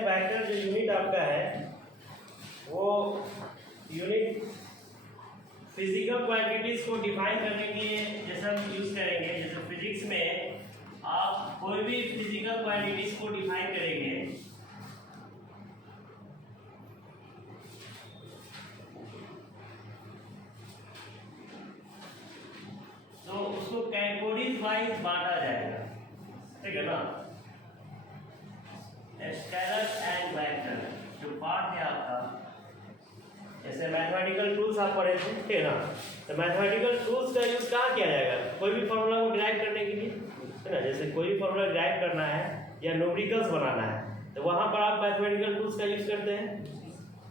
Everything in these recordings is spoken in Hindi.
वेक्टर जो यूनिट आपका है वो यूनिट फिजिकल क्वांटिटीज को डिफाइन करने के लिए जैसे हम यूज करेंगे, जैसे फिजिक्स में आप कोई भी फिजिकल क्वांटिटीज को डिफाइन करेंगे तो उसको कैटेगरीज वाइज बांटा जाएगा, ठीक है ना। स्केलर एंड वेक्टर जो पार्ट है आपका, जैसे मैथमेटिकल टूल्स आप पढ़े थे, ठीक है ना। तो मैथमेटिकल टूल्स का यूज कहाँ किया जाएगा? कोई भी फॉर्मूला को डिराइव करने के लिए, है ना। जैसे कोई भी फॉर्मूला डिराइव करना है या न्यूमेरिकल्स बनाना है तो वहाँ पर आप मैथमेटिकल टूल्स का यूज करते हैं।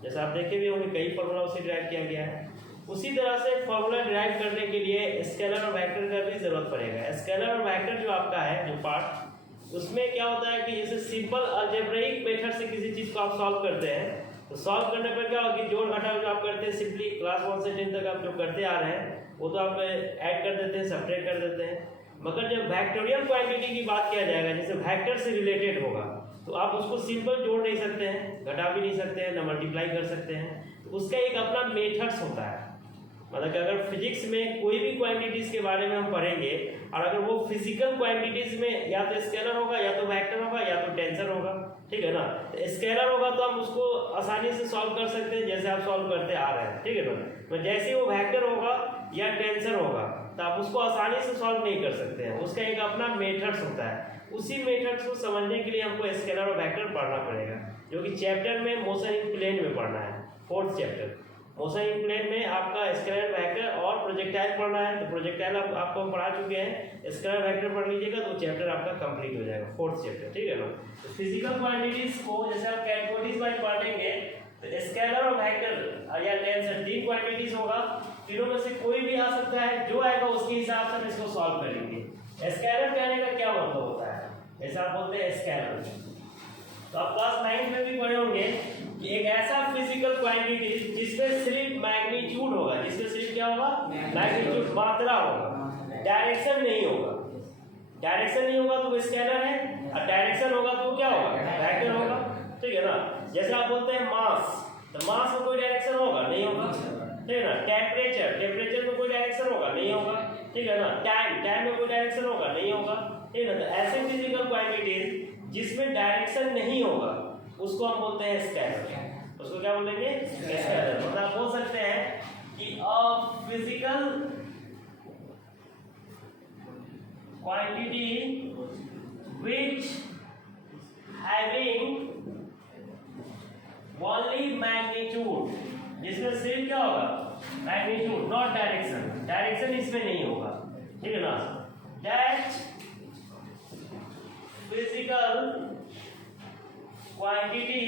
जैसे आप देखे भी होंगे कई फॉर्मूला उसे डिराइव किया गया है। उसी तरह से फॉर्मूला डिराइव करने के लिए स्केलर और वेक्टर का भी जरूरत पड़ेगा। स्केलर और वेक्टर जो आपका है जो पार्ट, उसमें क्या होता है कि जैसे सिंपल अलजेब्रिक मेथड से किसी चीज को आप सॉल्व करते हैं तो सॉल्व करने पर क्या होगा कि जोड़ घटाव जो आप करते हैं सिंपली क्लास 1 से 10 तक आप जो करते आ रहे हैं वो तो आप ऐड कर देते हैं, सब्ट्रैक्ट कर देते हैं। मगर जब वेक्टोरियल क्वांटिटी की बात किया जाएगा, जैसे वेक्टर से रिलेटेड होगा, तो आप उसको सिंपल जोड़ नहीं सकते हैं, घटा भी नहीं सकते हैं, ना मल्टीप्लाई कर सकते हैं। तो उसका एक अपना मेथड्स होता है। मतलब कि अगर फिजिक्स में कोई भी क्वांटिटीज के बारे में हम पढ़ेंगे और अगर वो फिजिकल क्वांटिटीज में या तो स्केलर होगा या तो वेक्टर होगा या तो टेंसर होगा, ठीक है ना। तो स्केलर होगा तो हम उसको आसानी से सॉल्व कर सकते हैं जैसे आप सॉल्व करते आ रहे हैं, ठीक है ना। तो जैसे वो वेक्टर होगा या टेंसर होगा तो आप उसको आसानी से सॉल्व नहीं कर सकते हैं, उसका एक अपना मेथड्स होता है। उसी मेथड्स को समझने के लिए हमको स्केलर और वेक्टर पढ़ना पड़ेगा, जो कि चैप्टर में मोशन इन प्लेन में पढ़ना है। 4th chapter motion in plane में आपका स्केलर वेक्टर और प्रोजेक्टाइल पढ़ना है। तो प्रोजेक्टाइल आपको हम पढ़ा चुके हैं, स्केलर वेक्टर पढ़ लीजिएगा तो चैप्टर आपका कंप्लीट हो जाएगा, 4th चैप्टर, ठीक है ना। तो फिजिकल क्वांटिटीज को जैसे आप कैटेगरीज वाइज बांटेंगे तो स्केलर और वेक्टर या टेंसर 3 क्वांटिटीज होगा, तीनों में से कोई भी आ सकता है, जो आएगा उसके हिसाब से हम इसको सॉल्व करेंगे। स्केलर कहने का क्या मतलब होता है? जैसे आप बोलते हैं स्केलर, तो आप क्लास 9 में भी पढ़े होंगे कि एक ऐसा फिजिकल क्वांटिटी जिसमें सिर्फ मैग्नीट्यूड होगा, जिसमें सिर्फ क्या होगा? मैग्नीट्यूड, मात्रा होगा, डायरेक्शन नहीं होगा। डायरेक्शन नहीं होगा तो वो स्केलर है, और डायरेक्शन होगा तो क्या होगा? वेक्टर होगा, ठीक है ना। जैसे आप बोलते हैं मास, तो मास में कोई डायरेक्शन होगा? नहीं होगा, ठीक है ना। टेम्परेचर, टेम्परेचर में कोई डायरेक्शन होगा? नहीं होगा, ठीक है ना। टाइम, टाइम में कोई डायरेक्शन होगा? नहीं होगा, ठीक है ना। तो ऐसे फिजिकल क्वांटिटीज जिसमें डायरेक्शन नहीं होगा उसको हम बोलते हैं स्केलर। उसको क्या बोलेंगे? स्केलर। मतलब आप बोल सकते हैं कि a physical quantity which having only magnitude, जिसमें सिर्फ क्या होगा? Magnitude, not direction. डायरेक्शन इसमें नहीं होगा, ठीक है ना। That physical quantity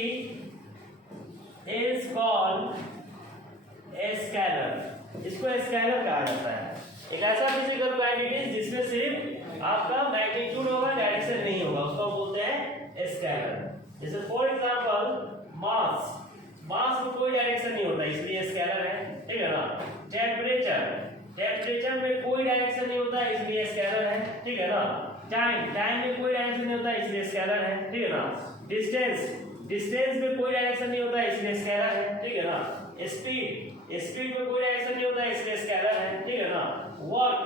is called a scalar. इसको स्केलर कहा जाता है। एक ऐसा फिजिकल क्वांटिटी जिसमें सिर्फ आपका मैग्नीट्यूड होगा, डायरेक्शन नहीं होगा, उसको बोलते हैं स्केलर। जैसे फॉर एग्जांपल मास, मास में कोई डायरेक्शन नहीं होता इसलिए स्केलर है, ठीक है ना। टेम्परेचर, टेम्परेचर में कोई डायरेक्शन नहीं होता इसलिए स्केलर है, ठीक है ना। टाइम, टाइम में कोई डायरेक्शन नहीं होता इसलिए स्केलर है, ठीक है ना। डिस्टेंस, डिस्टेंस में कोई डायरेक्शन नहीं होता इसलिए स्केलर है, ठीक है ना। स्पीड, स्पीड में कोई डायरेक्शन नहीं होता इसलिए स्केलर है, ठीक है ना। वर्क,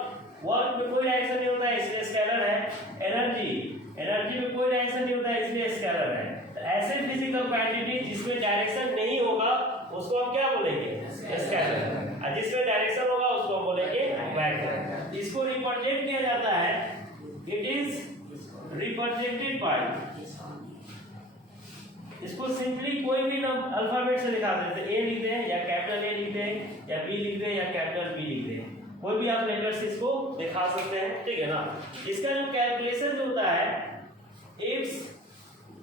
वर्क में कोई डायरेक्शन नहीं होता इसलिए स्केलर है। एनर्जी, एनर्जी में कोई डायरेक्शन नहीं होता इसलिए स्केलर है। तो ऐसे फिजिकल क्वांटिटी जिसमें डायरेक्शन नहीं होगा उसको हम क्या बोलेंगे? स्केलर। और जिसमें डायरेक्शन होगा उसको हम बोलेंगे वेक्टर। इसको रिप्रेजेंट किया जाता है, इट इज रिप्रेजेंटेड बाय, इसको सिंपली कोई भी अल्फाबेट से लिखा देते हैं। ए लिखते हैं या कैपिटल ए लिखते हैं या बी लिखते हैं या कैपिटल बी लिखते हैं, कोई भी आप लेटर से इसको दिखा सकते हैं, ठीक है ना। इसका जो कैलकुलेशन जो होता है, it's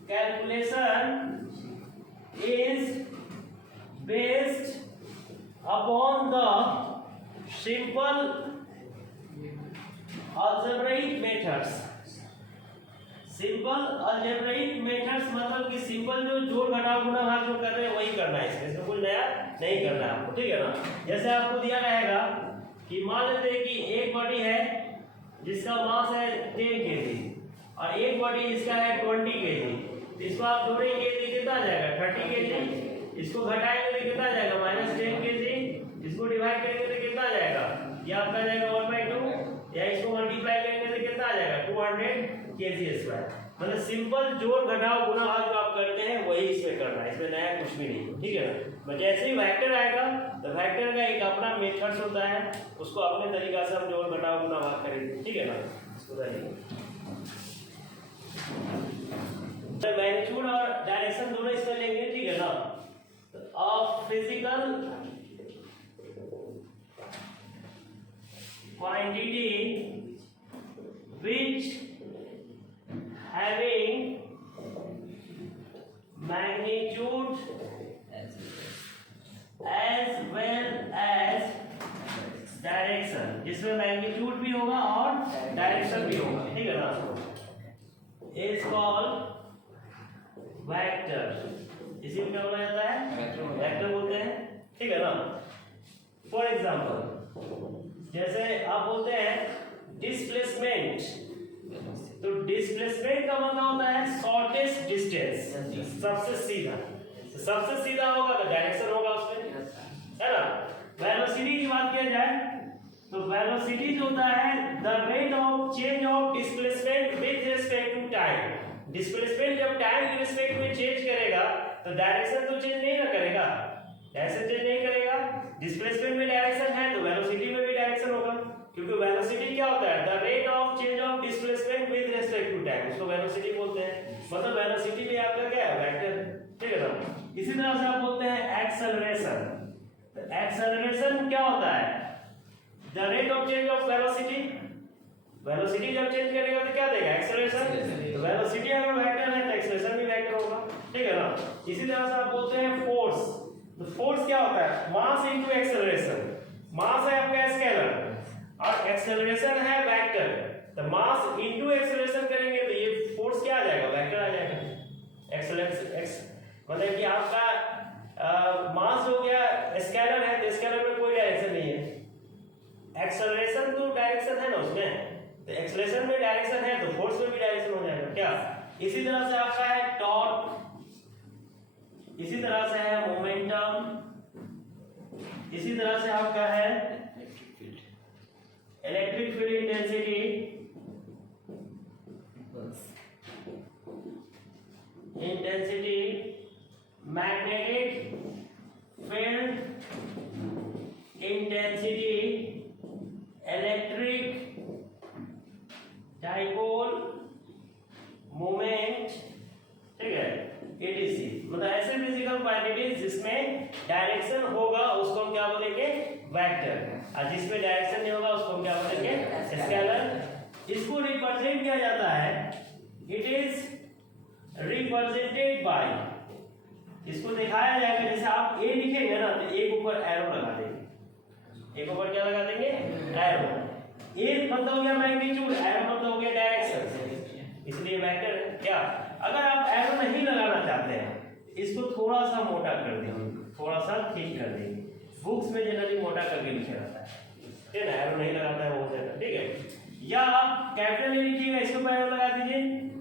calculation is based upon the simple algebraic methods. Simple algebraic methods मतलब कि सिंपल जो जोड़ घटाव गुणा भाग जो कर रहे हैं वही करना है, इसमें कुछ नया नहीं करना है आपको, ठीक है ना। जैसे आपको दिया रहेगा कि मान लेते हैं कि एक बॉडी है जिसका मास है 10 kg और एक बॉडी इसका है 20 kg। इसको आप जोड़ेंगे तो कितना आ जाएगा 30 kg। इसको घटाएंगे तो कितना आ जाएगा -10 kg। इसको डिवाइड करेंगे तो कितना आ जाएगा, ये आपका आ जाएगा 1/2, या इसको मल्टीप्लाई करेंगे तो कितना आ जाएगा 200 kg²। मतलब सिंपल जोड़ घटाव गुणा भाग जो आप करते हैं वही इसमें करना है, इसमें नया कुछ भी नहीं, ठीक है ना। जैसे ही वेक्टर आएगा तो वेक्टर का एक अपना मेथड्स होता है, उसको अपने तरीका से हम जोड़ घटाव गुणा भाग करेंगे, ठीक है ना। इसको मैग्नीट्यूड और डायरेक्शन दोनों इसमें लेंगे, ठीक है ना। Of physical quantity which having magnitude as well as direction, जिसमें मैग्नीट्यूड भी होगा और डायरेक्शन भी होगा, ठीक है ना, is called वेक्टर। इसी को क्या बोला जाता है, वेक्टर बोलते हैं, ठीक है ना। फॉर एग्जाम्पल जैसे आप बोलते हैं डिस्प्लेसमेंट, तो डिस्प्लेसमेंट का मतलब होता है शॉर्टेस्ट डिस्टेंस, सबसे सीधा। सबसे सीधा होगा तो डायरेक्शन होगा उसमें, है ना। वेलोसिटी की बात किया जाए तो वेलोसिटी जो होता है the rate of change of displacement with respect to time. Displacement जब टाइम के रिस्पेक्ट में चेंज करेगा तो डायरेक्शन तो चेंज नहीं ना करेगा, डायरेक्शन चेंज नहीं करेगा। डिस्प्लेसमेंट में डायरेक्शन है तो वेलोसिटी में भी डायरेक्शन होगा, क्योंकि वेलोसिटी क्या होता है, the rate of change of displacement with respect to time, उसको वेलोसिटी बोलते हैं। मतलब वेलोसिटी भी आपका क्या है, वेक्टर, ठीक है ना। इसी तरह से आप बोलते हैं एक्सेलरेशन, तो एक्सेलरेशन क्या होता है, the rate of change of velocity. Velocity जब चेंज करेगा तो क्या देगा, एक्सेलरेशन। तो वेलोसिटी अगर वेक्टर है तो एक्सेलरेशन भी वेक्टर होगा, ठीक है ना। इसी तरह से आप बोलते हैं फोर्स, तो फोर्स क्या होता है, मास इनटू एक्सेलरेशन। मास है आपका स्केलर और एक्सेलरेशन है वेक्टर, तो मास इनटू एक्सेलरेशन करेंगे तो ये फोर्स क्या आ जाएगा, वेक्टर आ जाएगा। एक्सेलरेशन मतलब कि आपका मास हो गया, स्केलर है तो स्केलर में कोई डायरेक्शन नहीं है, एक्सेलरेशन तो डायरेक्शन है ना उसमें, तो एक्सेलरेशन में डायरेक्शन है तो फोर्स में भी डायरेक्शन हो जाएगा क्या। इसी तरह से आपका है टॉर्क, इसी तरह से है मोमेंटम, इसी तरह से आपका है electric field intensity, magnetic field intensity, electric dipole moment, ठीक है, एडीसी। मतलब ऐसे फिजिकल क्वांटिटीज जिसमें डायरेक्शन होगा उसको हम क्या बोलेंगे, वेक्टर, और जिसमें डायरेक्शन नहीं होगा उसको हम क्या बोलेंगे, स्केलर। इसको रिप्रेजेंट किया जाता है, इट इज रिप्रेजेंटेड बाय, इसको दिखाया जाएगा, जैसे आप ए लिखेंगे ना तो एक ऊपर एरो लगा देंगे, एक ऊपर क्या लगा देंगे, एरो। ए मतलब हो गया मैग्नीट्यूड, एरो मतलब हो गया डायरेक्शन, इसलिए वेक्टर है क्या। अगर आप एरो नहीं लगाना चाहते हैं इसको थोड़ा सा मोटा कर देंगे, थोड़ा सा ठीक कर देंगे, बुक्स में जनरली मोटा करके लिखा रहता है, ठीक है ना, एरो नहीं लगाता है वो होता है, ठीक है। या आप कैपिटल ए लिखिएगा, इसको एरो लगा दीजिए,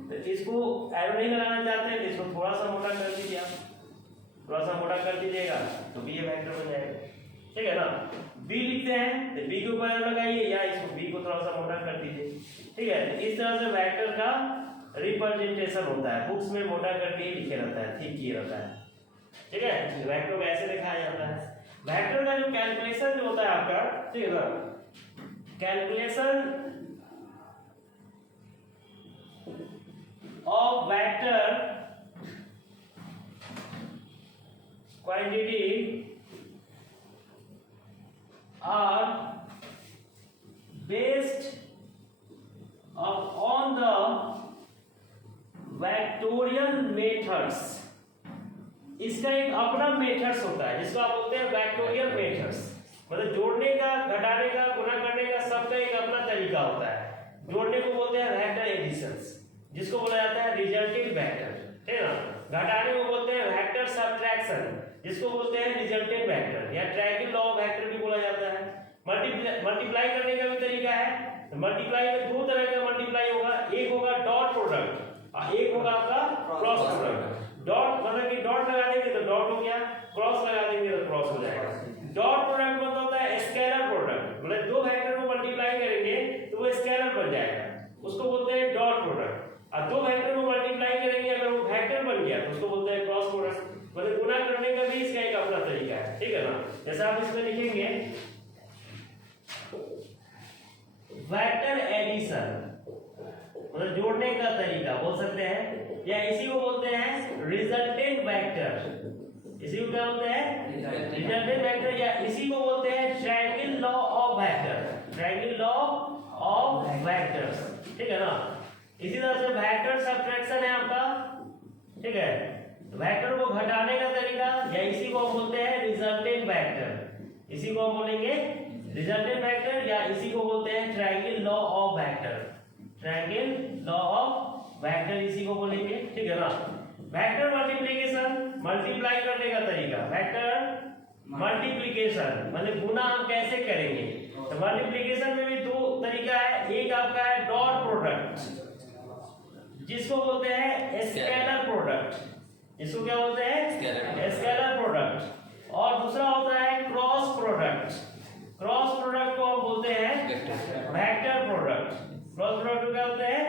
तो इसको एरो नहीं लगाना चाहते हैं तो इसको थोड़ा सा मोटा कर दीजिए, आप थोड़ा सा मोटा कर दीजिएगा तो भी ये वेक्टर बन जाएगा, ठीक है ना। बी लिखते हैं तो बी के ऊपर एरो लगाइए, या इसको बी को थोड़ा सा मोटा कर दीजिए, ठीक है। इस तरह से वेक्टर का रिप्रेजेंटेशन होता है, बुक्स में मोटा करके ही लिखे रहता है, ठीक किए रहता है, ठीक है। वेक्टर को ऐसे दिखाया जाता है। वेक्टर का जो कैलकुलेशन जो होता है आपका, ठीक है ना, calculation of vector quantity are based on the vectorial methods। इसका एक अपना मेथड्स होता है जिसको आप बोलते हैं वेक्टोरियल मेथड्स, मतलब जोड़ने का, घटाने का, गुणा करने का, सबका एक अपना तरीका होता है। जोड़ने को बोलते हैं वेक्टर एडिशंस, जिसको बोला जाता है रिजल्टिंग वेक्टर, ठीक है ना। घटाने को बोलते हैं वेक्टर सब्ट्रैक्शन, जिसको बोलते हैं रिजल्टेंट वेक्टर, या ट्रायंगल लॉ ऑफ वेक्टर भी बोला जाता है। मल्टीप्लाई करने का भी तरीका है, तो मल्टीप्लाई में दो तरह का मल्टीप्लाई होगा, एक होगा डॉट प्रोडक्ट और एक होगा आपका क्रॉस प्रोडक्ट। डॉट मतलब कि गया तो उसको बोलते हैं क्रॉस प्रोडक्ट। मतलब गुना करने का भी इसका एक अपना तरीका है, ठीक है ना। जैसे आप इसमें लिखेंगे वेक्टर एडिशन, मतलब जोड़ने का तरीका बोल सकते हैं, या इसी को बोलते हैं रिजल्टेंट वेक्टर। इसी को क्या बोलते हैं? रिजल्टेंट वेक्टर, या इसी को बोलते हैं triangle law of vector, triangle law of vectors, ठीक है ना। इसी तरह से वेक्टर सब्ट्रैक्शन है आपका, ठीक है, वेक्टर को घटाने का तरीका, या इसी को हम बोलते हैं रिजल्टेंट वेक्टर। इसी को हम बोलेंगे रिजल्टेंट वेक्टर, या इसी को बोलते हैं triangle law of vector, triangle law of vector इसी को बोलेंगे, ठीक है ना। वेक्टर मल्टीप्लिकेशन, मल्टीप्लाई करने का तरीका, वेक्टर मल्टीप्लिकेशन मतलब गुना हम कैसे करेंगे। तो मल्टीप्लिकेशन में भी दो तरीका है, एक आपका है डॉट प्रोडक्ट जिसको बोलते हैं स्केलर प्रोडक्ट, इसको क्या बोलते हैं? Scalar product. और दूसरा होता है क्रॉस प्रोडक्ट, क्रॉस प्रोडक्ट को हम बोलते हैं वेक्टर प्रोडक्ट। क्रॉस प्रोडक्ट को क्या बोलते हैं?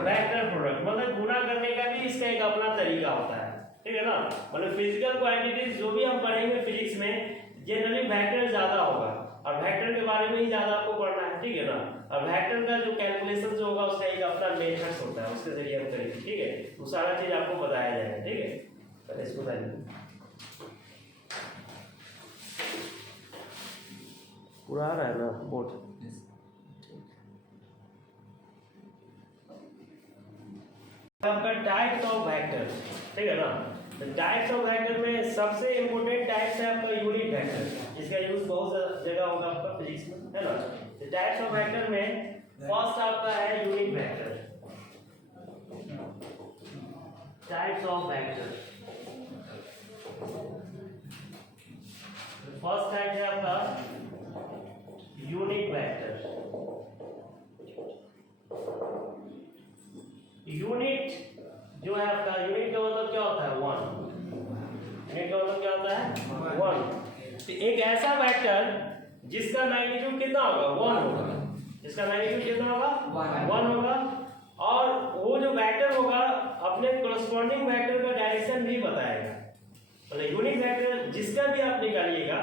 Vector product. मतलब गुना करने का भी इसका एक अपना तरीका होता है, ठीक है ना। मतलब फिजिकल क्वांटिटीज जो भी हम पढ़ेंगे फिजिक्स में जनरली वेक्टर ज्यादा होगा, और वेक्टर के बारे में ही ज्यादा आपको पढ़ना है, ठीक है ना। और वेक्टर का जो कैलकुलेशन जो होगा उसका एक अपना मेथड्स होता है, उसके जरिए हम करेंगे, ठीक है। वो सारा चीज आपको बताया जाएगा, ठीक है। पहले इसको पूरा आ रहा है ना बोर्ड। आपका टाइप्स ऑफ वेक्टर, ठीक है ना। तो टाइप्स ऑफ वेक्टर में सबसे इंपॉर्टेंट टाइप्स है आपका यूनिट वेक्टर, जिसका यूज बहुत जगह होगा आपका फिजिक्स में, है ना। तो टाइप्स ऑफ वेक्टर में फर्स्ट आपका है unit vector, types of vector. First type है आपका यूनिट वेक्टर। यूनिट जो है आपका, यूनिट का मतलब क्या होता है? वन। यूनिट का मतलब क्या होता है? वन। तो एक ऐसा वेक्टर जिसका मैग्नीट्यूड कितना होगा? वन होगा। जिसका मैग्नीट्यूड कितना होगा? वन होगा। और वो जो वेक्टर होगा अपने कोरस्पॉन्डिंग वेक्टर का डायरेक्शन भी बताएगा। मतलब यूनिट वेक्टर जिसका भी आप निकालिएगा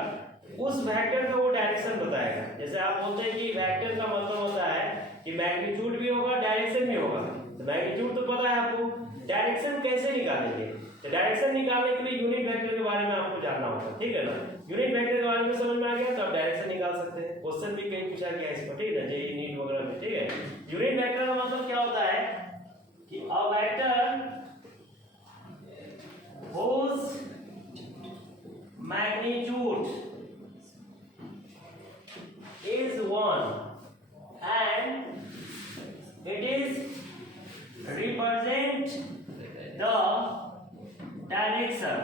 उस वेक्टर का वो डायरेक्शन बताएगा। जैसे आप बोलते हैं कि वेक्टर का मतलब होता है कि मैग्नीट्यूड भी होगा, डायरेक्शन भी होगा। तो मैग्नीट्यूड तो पता है आपको, डायरेक्शन कैसे निकालेंगे? तो डायरेक्शन निकालने के लिए यूनिट वेक्टर के बारे में आपको जानना होगा, ठीक है ना। यूनिट वेक्टर के बारे में समझ में आ गया तो आप डायरेक्शन निकाल सकते हैं। क्वेश्चन भी कहीं पूछा गया इसको, ठीक है ना, जेईई नीट वगैरह में, ठीक है। यूनिट वेक्टर का मतलब क्या होता है कि a vector whose magnitude is 1 and it is represent the direction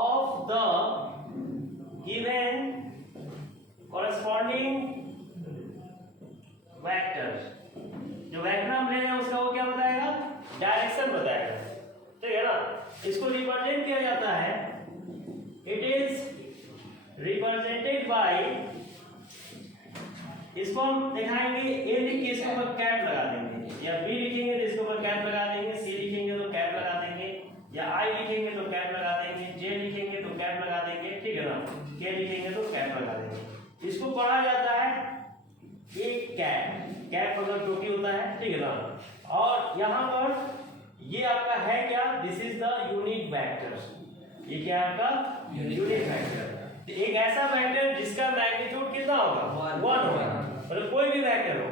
of the given corresponding vector। जो वेक्टर हम ले रहे हैं उसका वो क्या बताएगा? डायरेक्शन बताएगा, ठीक है ना। इसको रिप्रेजेंट किया जाता है, इट इज रिप्रेजेंटेड बाय, इसको हम दिखाएंगे ए लिख के इसके ऊपर कैप लगा देंगे, या बी लिखेंगे तो इसके ऊपर कैप लगा देंगे, सी लिखेंगे तो कैप लगा देंगे, या आई लिखेंगे तो कैप लगा देंगे, जे लिखेंगे तो कैप लगा देंगे, ठीक है ना, के लिखेंगे तो कैप लगा देंगे। इसको पढ़ा जाता है एक कैप, कैप मतलब टोपी होता है, ठीक है ना। और यहाँ पर ये आपका है क्या? This is the unit vector. ये क्या है आपका? Unit vector. एक ऐसा वेक्टर जिसका मैग्नीट्यूड कितना होगा? वन होगा। मतलब कोई भी वेक्टर हो,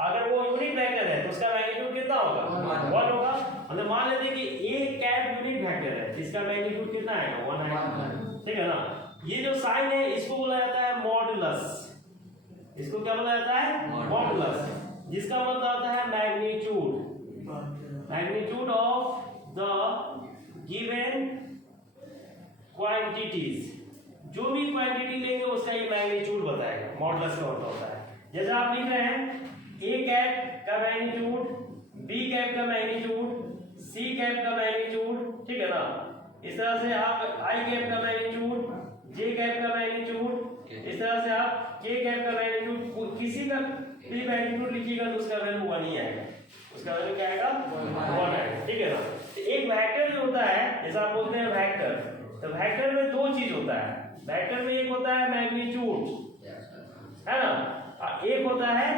अगर वो यूनिट वेक्टर है तो उसका मैग्नीट्यूड कितना होगा? वन होगा। मतलब मान लेते कि ए कैप यूनिट वेक्टर है, जिसका मैग्नीट्यूड कितना है? वन है, ठीक है ना। ये जो साइन है इसको बोला जाता है मॉडुलस। इसको क्या बोला जाता है? मॉडुलस, जिसका मतलब होता है magnitude, magnitude of the given quantities. जो भी क्वांटिटी लेंगे उसका ये मैग्नीट्यूड बताएगा, मॉडुलस का मतलब होता है। जैसे आप लिख रहे हैं ए कैप का मैग्नीट्यूड, बी कैप का मैग्नीट्यूड, सी कैप का मैग्नीट्यूड, ठीक है ना। इस तरह से आप आई कैप का मैग्नीट्यूड, जे कैप का मैग्नीट्यूड, इस तरह से आप के कैप का मैग्नीट्यूड, किसी का भी मैग्नीट्यूड लिखिएगा तो उसका वैल्यू वन ही आएगा, उसका वैल्यू क्या आएगा? वन आएगा, ठीक है ना। तो एक एक वेक्टर जो होता है, जैसा आप बोलते हैं वेक्टर, तो वेक्टर में दो चीज होता है। वेक्टर में एक होता है मैग्नीट्यूड, है ना, और एक होता है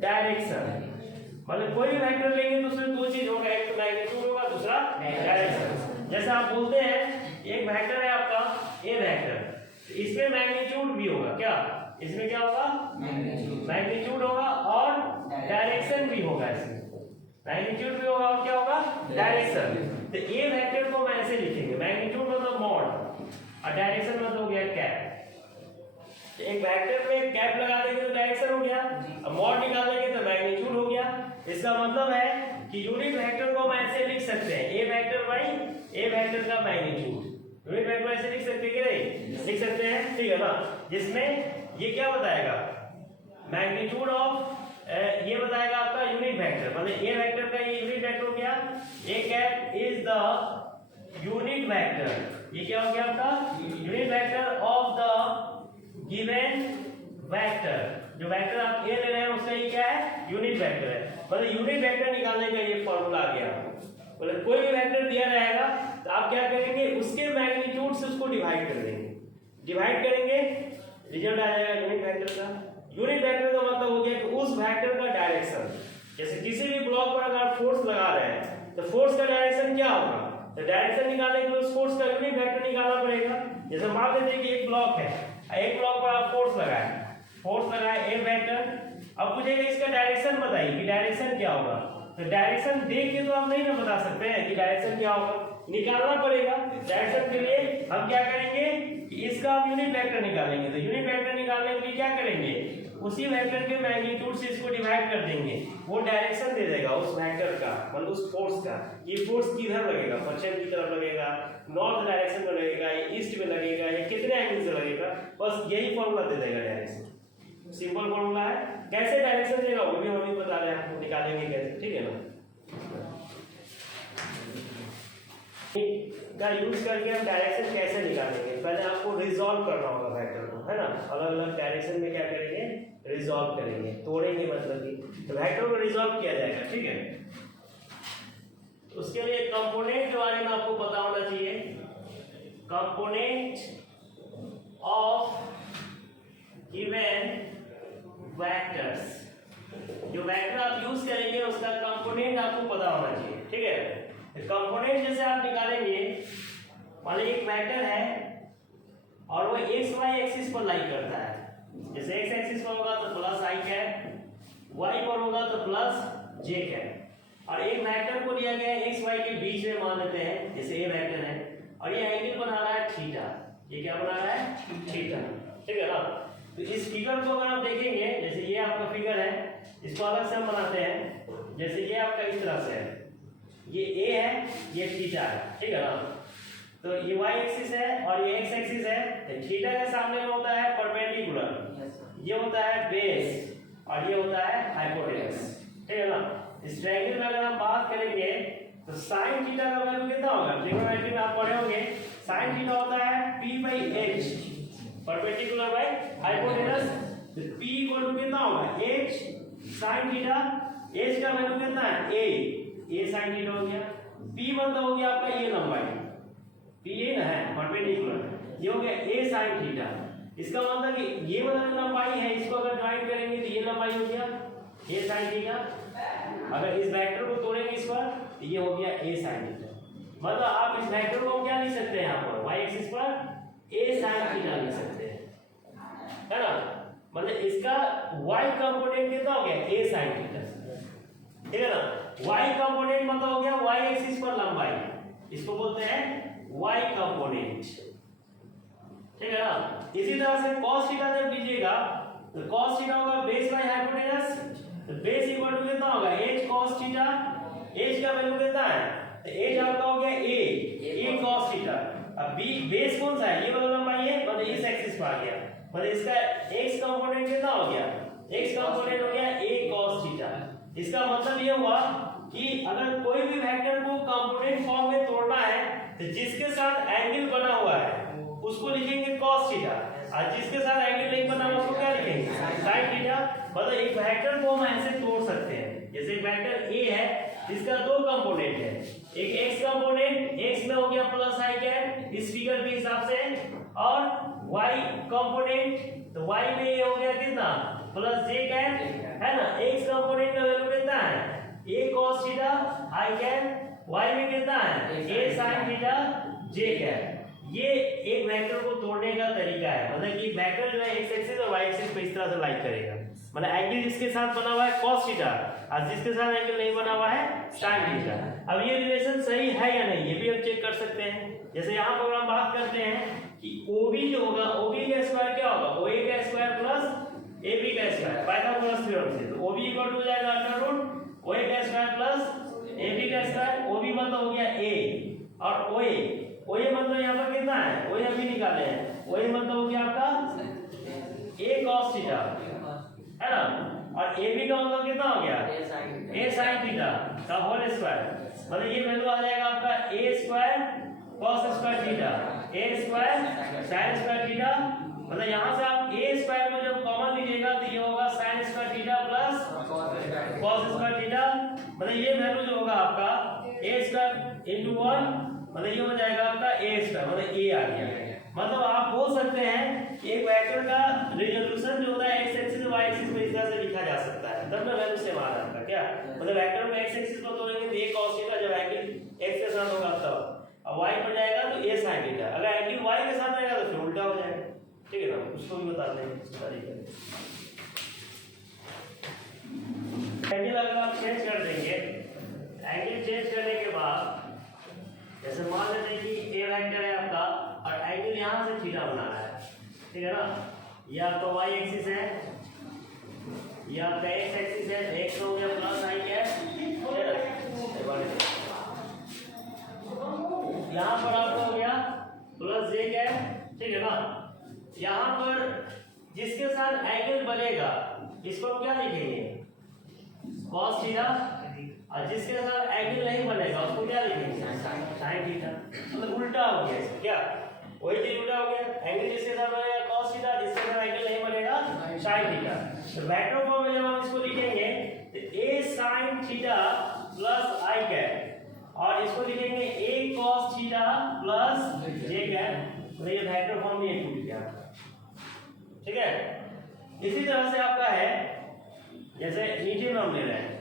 डायरेक्शन। मतलब कोई भी वेक्टर लेंगे तो उसमें दो चीज होगा, एक तो मैग्नीट्यूड होगा, दूसरा डायरेक्शन। जैसे आप बोलते हैं एक वेक्टर है आपका ए वेक्टर, तो इसमें मैग्नीट्यूड भी होगा, क्या इसमें क्या होगा, मैग्नीट्यूड होगा और डायरेक्शन भी होगा। इसमें मैग्नीट्यूड भी होगा और क्या होगा, डायरेक्शन। तो ए वेक्टर को हम ऐसे लिखेंगे, मैग्नीट्यूड मतलब मॉड और डायरेक्शन मतलब हो गया कैप। तो एक वेक्टर में कैप लगा देंगे तो डायरेक्शन हो गया, अब मॉड निकाल देंगे तो मैग्नीट्यूड हो गया। इसका मतलब है कि यूनिट वेक्टर को हम ऐसे लिख सकते हैं, ए वेक्टर बाई ए वेक्टर का मैग्नीट्यूड। यूनिट वेक्टर ऐसे लिख सकते हैं कि नहीं, लिख सकते हैं, ठीक है ना। जिसमें ये क्या बताएगा, मैग्नीट्यूड ऑफ ये बताएगा आपका यूनिट वेक्टर, मतलब ए वेक्टर का ये यूनिट वेक्टर हो गया। A cap is the unit vector, ये क्या हो गया आपका, unit vector of the given vector. जो वेक्टर आप ए ले रहे हैं उसका ये क्या है, यूनिट वेक्टर है। मतलब यूनिट वेक्टर निकालने का ये फॉर्मूला आ गया। मतलब कोई भी वेक्टर दिया रहेगा तो आप क्या करेंगे, उसके मैग्नीट्यूड से उसको डिवाइड कर देंगे, डिवाइड करेंगे, रिजल्ट आ जाएगा यूनिट वेक्टर का। यूनिट वेक्टर का मतलब हो गया कि उस वेक्टर का डायरेक्शन। जैसे किसी भी ब्लॉक पर अगर आप फोर्स लगा रहे हैं तो फोर्स का डायरेक्शन क्या होगा, तो डायरेक्शन निकालने के लिए उस फोर्स का यूनिट वेक्टर निकालना पड़ेगा। जैसे मान लेते हैं कि एक ब्लॉक है, एक ब्लॉक पर आप फोर्स लगाए ए वेक्टर, अब पूछेगा इसका डायरेक्शन बताइए कि डायरेक्शन क्या होगा। तो डायरेक्शन देख के तो हम नहीं ना बता सकते हैं कि डायरेक्शन क्या होगा, निकालना पड़ेगा। डायरेक्शन के लिए हम क्या करेंगे कि इसका हम यूनिट वेक्टर निकालेंगे। तो यूनिट वेक्टर निकालने के लिए क्या करेंगे, उसी वेक्टर के मैग्नीट्यूड से इसको डिवाइड कर देंगे, वो डायरेक्शन दे देगा उस वेक्टर का, मतलब उस फोर्स का। ये फोर्स किधर लगेगा, पश्चिम की तरफ लगेगा, नॉर्थ डायरेक्शन में लगेगा, या ईस्ट में लगेगा, या कितने एंगल से लगेगा, बस यही फॉर्मूला दे देगा डायरेक्शन। सिंपल फॉर्मूला है। कैसे डायरेक्शन देगा वो भी हम ही बता रहे हैं आपको, निकालेंगे कैसे, ठीक है ना। का यूज करके हम डायरेक्शन कैसे निकालेंगे, पहले आपको रिजॉल्व करना होगा वेक्टर को, है ना। अलग अलग डायरेक्शन में क्या करेंगे, रिजॉल्व करेंगे, तोड़ेंगे, मतलब कि तो वेक्टर को रिजॉल्व किया जाएगा, ठीक है। तो उसके लिए कंपोनेंट के बारे में आपको पता होना चाहिए। कंपोनेंट ऑफ गिवन वेक्टर्स, जो वेक्टर आप यूज करेंगे उसका कंपोनेंट आपको पता होना चाहिए, ठीक है। कंपोनेंट जैसे आप निकालेंगे, मान लीजिए एक वेक्टर है और वो एक्स वाई एक्सिस पर लाई करता है। जैसे एक्स एक्सिस पर होगा तो प्लस आई कैप, वाई पर होगा तो प्लस जे कैप। और एक वेक्टर को लिया गया है एक्स वाई के बीच में, मान लेते हैं जैसे ए वेक्टर है, और ये एंगल बना रहा है थीटा। ये क्या बना रहा है, थीटा, ठीक है ना। तो इस फिगर को अगर आप देखेंगे, जैसे ये आपका फिगर है, इसको अलग से हम बनाते हैं। जैसे ये आपका इस तरह से है, ये ए है, ये थीटा है, ठीक है ना। तो ये वाई एक्सिस है और ये एक्स एक्सिस है। थीटा के सामने में होता है परपेंडिकुलर, ये होता है बेस और ये होता है हाइपोटेनस, ठीक है ना। इस ट्रायंगल में अगर हम बात करेंगे तो साइन थीटा का वैल्यू कितना होगा, ट्रिग्नोमेट्री में आप पढ़े होंगे, साइन थीटा होता है p/h, परपेंडिकुलर बाय हाइपोटेनस। तो p इक्वल टू कितना होगा, h sin थीटा, h का वैल्यू कितना है, a sin थीटा हो गया। p मतलब हो गया आपका ये लंबाई, p ये ना है परपेंडिकुलर, ये हो गया a sin थीटा। इसका मतलब कि ये वाला जो लंबाई है इसको अगर ज्वाइन करेंगे तो ये लंबाई हो गया a sin थीटा। अगर इस वेक्टर को तोड़ेंगे इस पर तो ये हो गया a sin थीटा। मतलब आप इस वेक्टर को क्या लिख सकते हैं, यहाँ पर y एक्सिस पर a sin थीटा लिख सकते हैं, है ना। मतलब इसका y कंपोनेंट कितना हो गया, a sin थीटा, ठीक है ना। y कंपोनेंट मतलब हो गया y एक्सिस पर लंबाई, इसको बोलते हैं y कंपोनेंट, ठीक है ना। इसी तरह से cos थीटा जब लीजिएगा तो cos थीटा होगा बेस बाय हाइपोटेनस। तो बेस इक्वल टू कितना होगा, h cos थीटा, h का वैल्यू कितना है, तो h आपका हो गया a cos थीटा। अब b बेस कौन सा है, ये वाला लंबाई है, मतलब इस एक्सिस पर आ गया, मतलब इसका x कंपोनेंट कितना हो गया, x कंपोनेंट हो गया a cos थीटा। इसका मतलब ये हुआ कि अगर कोई भी वेक्टर को कंपोनेंट फॉर्म में तोड़ना है तो जिसके साथ एंगल बना हुआ है उसको लिखेंगे cos थीटा, और जिसके साथ एंगल नहीं बना हुआ उसको क्या लिखेंगे, sin थीटा। मतलब एक वेक्टर को हम ऐसे तोड़ सकते हैं। जैसे एक वेक्टर a है जिसका दो कंपोनेंट है, एक x कंपोनेंट हो गया प्लस आई कैप इस फिगर के हिसाब से, और y कंपोनेंट, तो y में ये हो गया कितना प्लस j कैप, है ना। x कंपोनेंट का वैल्यू कितना है a cos theta i cap, y में कितना है a sin theta j cap. ये एक वेक्टर को तोड़ने का तरीका है, मतलब कि वेक्टर जो है x एक्सिस और y एक्सिस पे इस तरह से लाइक करेगा, मतलब एंगल जिसके साथ बना हुआ है cos थीटा और जिसके साथ एंगल नहीं बना हुआ है sin थीटा। अब ये रिलेशन सही है या नहीं ये भी हम चेक कर सकते हैं। जैसे यहाँ पर हम बात करते हैं कि OB जो होगा, OB का स्क्वायर क्या होगा, OA का स्क्वायर प्लस AB का स्क्वायर, पाइथागोरस थ्योरम से। तो OB इक्वल टू हो जाएगा अंडर रूट OA का स्क्वायर प्लस AB का स्क्वायर। OB मतलब हो गया A और OA मतलब यहाँ पर कितना है, OA अभी निकाले हैं, OA मतलब हो गया आपका A cos थीटा, है ना, और AB का मतलब कितना हो गया A sin थीटा का होल स्क्वायर, मतलब ये वैल्यू आ जाएगा आपका A square cos square theta A square sin square theta. मतलब यहाँ से आप A स्क्वायर को जब कॉमन लीजिएगा तो ये होगा sin square theta plus cos square theta. मतलब ये वैल्यू जो होगा आपका A स्क्वायर इनटू 1, मतलब ये हो जाएगा आपका A स्क्वायर, मतलब A आ गया। मतलब आप बोल सकते हैं कि एक वेक्टर का रिजोल्यूशन जो होता है x एक्सिस और y एक्सिस पे इस तरह से लिखा जा सकता है, तब ना वैल्यू सेम आ रहा है क्या, मतलब वेक्टर को x एक्सिस पर तोड़ेंगे तो a cos थीटा जब एंगल x के साथ होगा तब, और y पर जाएगा तो a sin थीटा, अगर एंगल y के साथ रहेगा तो फिर उल्टा हो जाएगा, ठीक है ना। उसको भी बता देंगे इस तरीके से। एंगल अगर आप चेंज कर देंगे, एंगल चेंज करने के बाद जैसे मान लेते हैं कि a वेक्टर है आपका और एंगल यहाँ से थीटा बना रहा है, ठीक है ना। ये आपका y एक्सिस है, ये आपका x एक्सिस है, x हो गया प्लस i कैप, यहाँ पर आपका हो गया प्लस j कैप, ठीक है ना। यहाँ पर जिसके साथ एंगल बनेगा इसको हम क्या लिखेंगे cos थीटा, और जिसके साथ एंगल नहीं बनेगा उसको क्या लिखेंगे sin थीटा। मतलब उल्टा हो गया इसका, क्या वही चीज उल्टा हो गया, एंगल जिसके साथ बनेगा cos थीटा, जिसके साथ एंगल नहीं बनेगा sin थीटा। तो वेक्टर फॉर्म में जब हम इसको लिखेंगे तो a sin theta plus i cap, और इसको लिखेंगे a cos theta plus j cap, तो ये वेक्टर फॉर्म में टूट गया, ठीक है। इसी तरह से आपका है, जैसे नीचे में हम ले रहे हैं,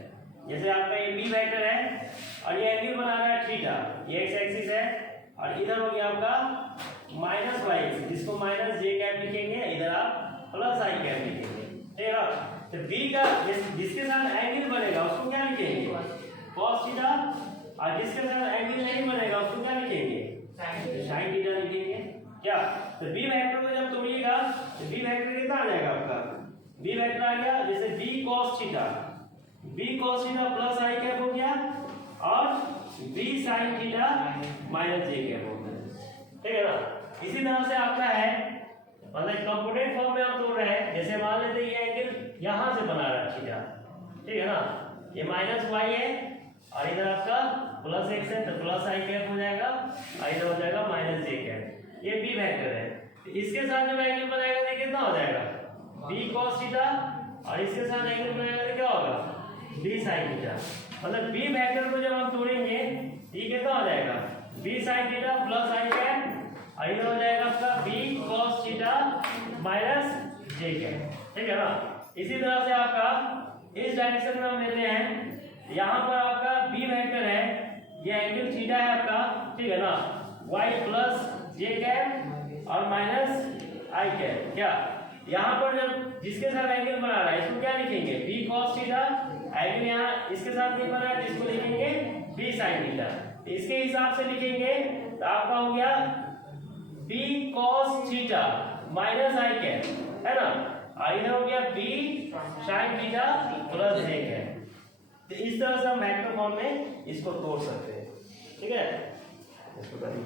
जैसे आपका ये b वेक्टर है और ये एंगल बना रहा है थीटा, ये x एक्सिस है, और इधर हो गया आपका माइनस y एक्सिस, जिसको माइनस j कैप लिखेंगे, इधर आप प्लस i कैप लिखेंगे, ठीक है। तो b का जिसके साथ एंगल बनेगा उसको क्या लिखेंगे cos थीटा, और जिसके साथ एंगल नहीं बनेगा उसको क्या लिखेंगे sin थीटा लिखेंगे, क्या। तो b वेक्टर को जब तोड़िएगा तो b वेक्टर कितना आ जाएगा आपका, b वेक्टर आ गया जैसे b cos theta plus i cap हो गया, और b sin theta minus j cap हो गया, ठीक है ना। इसी तरह से आपका है, मतलब कंपोनेंट फॉर्म में हम तोड़ रहे हैं, जैसे मान लेते हैं ये एंगल यहाँ से बना रहा है थीटा, ठीक है ना, ये माइनस y है और इधर आपका प्लस x है, तो प्लस i कैप हो जाएगा और इधर हो जाएगा माइनस j कैप। ये b वेक्टर है, तो इसके साथ जब एंगल बनाएगा तो कितना हो जाएगा b cos थीटा, और इसके साथ एंगल बनाएगा तो क्या होगा b sin थीटा। मतलब b वेक्टर को जब हम तोड़ेंगे ये कितना हो जाएगा b sin theta plus i cap, और इधर हो जाएगा आपका b cos theta minus j cap, ठीक है ना। इसी तरह से आपका इस डायरेक्शन में हम लेते हैं, यहाँ पर आपका b वेक्टर है, ये एंगल थीटा है आपका, ठीक है ना, y प्लस j कैप और माइनस i कैप, क्या। यहाँ पर जब जिसके साथ एंगल बना रहा है इसको क्या लिखेंगे b cos थीटा, एंगल यहाँ इसके साथ नहीं बना है इसको लिखेंगे b sin थीटा। इसके हिसाब से लिखेंगे तो आपका हो गया b cos theta minus i cap, है ना, और इधर हो गया b sin theta plus j cap. तो इस तरह से हम वेक्टर फॉर्म में इसको तोड़ सकते हैं, ठीक है। इसको करिए।